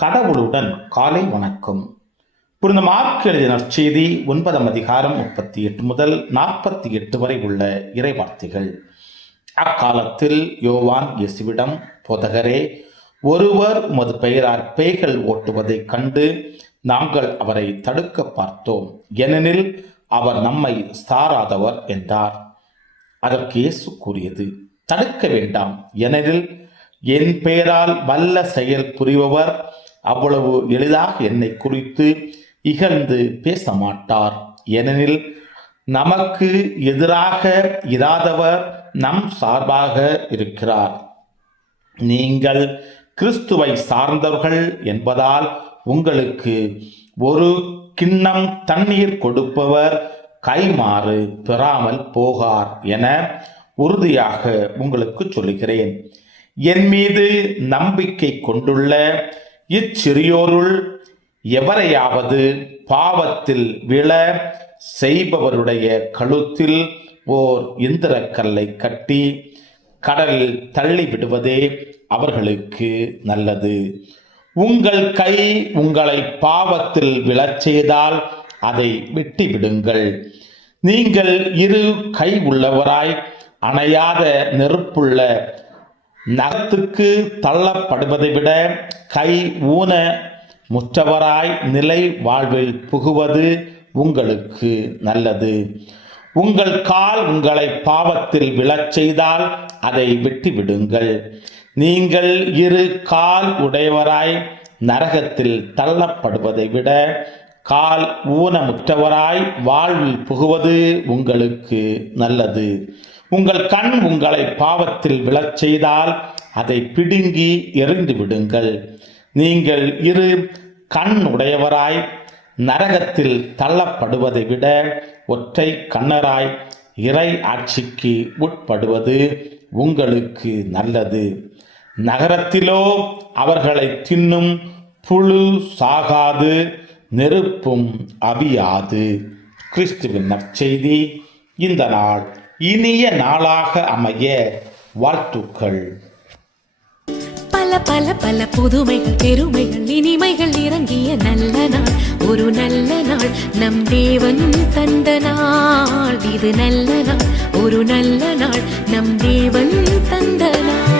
கடவுளுடன் காலை வணக்கம். புனித மார்க் எழுதிய நற்செய்தி 9 அதிகாரம் 38 முதல் 48 வரை உள்ள இறைவார்த்தைகள். அக்காலத்தில் யோவான் இயேசுவிடம், போதகரே, ஒருவர் உமது பெயரால் பேய்கள் ஓட்டுவதைக் கண்டு நாங்கள் அவரை தடுக்க பார்த்தோம், ஏனெனில் அவர் நம்மை சாராதவர் என்றார். அதற்கு இயேசு கூறியது, தடுக்க வேண்டாம், ஏனெனில் என் பெயரால் வல்ல செயல் புரிபவர் அவ்வளவு எளிதாக என்னை குறித்து இகழ்ந்து பேச மாட்டார். ஏனெனில் நமக்கு எதிராக இராதவர் நம் சார்பாக இருக்கிறார். நீங்கள் கிறிஸ்துவை சார்ந்தவர்கள் என்பதால் உங்களுக்கு ஒரு கிண்ணம் தண்ணீர் கொடுப்பவர் கைமாறு பெறாமல் போகார் என உறுதியாக உங்களுக்கு சொல்லுகிறேன். என் மீது நம்பிக்கை கொண்டுள்ள இச்சிறியோருள் எவரையாவது பாவத்தில் விழ செய்பவருடைய கழுத்தில் ஓர் இந்திரக்கல்லை கட்டி கடலில் தள்ளிவிடுவதே அவர்களுக்கு நல்லது. உங்கள் கை உங்களை பாவத்தில் விழச் செய்தால் அதை வெட்டிவிடுங்கள். நீங்கள் இரு கை உள்ளவராய் அணையாத நெருப்புள்ள நகத்துக்கு தள்ளப்படுவதை விட கை ஊன முற்றவராய் நிலை வாழ்வில் புகுவது உங்களுக்கு நல்லது. உங்கள் கால் உங்களை பாவத்தில் விழச் செய்தால் அதை வெட்டிவிடுங்கள். நீங்கள் இரு கால் உடையவராய் நரகத்தில் தள்ளப்படுவதை விட கால் ஊனமுற்றவராய் வாழ்வில் புகுவது உங்களுக்கு நல்லது. உங்கள் கண் உங்களை பாவத்தில் விழச் செய்தால் அதை பிடுங்கி எறிந்து விடுங்கள். நீங்கள் இரு கண் உடையவராய் நரகத்தில் தள்ளப்படுவதை விட ஒற்றை கண்ணராய் இறை ஆட்சிக்கு உட்படுவது உங்களுக்கு நல்லது. நகரத்திலோ அவர்களை தின்னும் புழு சாகாது, நெருப்பும் அவியாது. கிறிஸ்துவின் நற்செய்தி. இந்த நாள் இனிய நாளாக அமைய வாழ்த்துக்கள். பல பல பல புதுமைகள், பெருமைகள், இனிமைகள் இறங்கிய நல்ல நாள், ஒரு நல்ல நாள், நம் தேவன் தந்த நாள். இது நல்ல நாள், ஒரு நல்ல நாள், நம் தேவன் தந்த நாள்.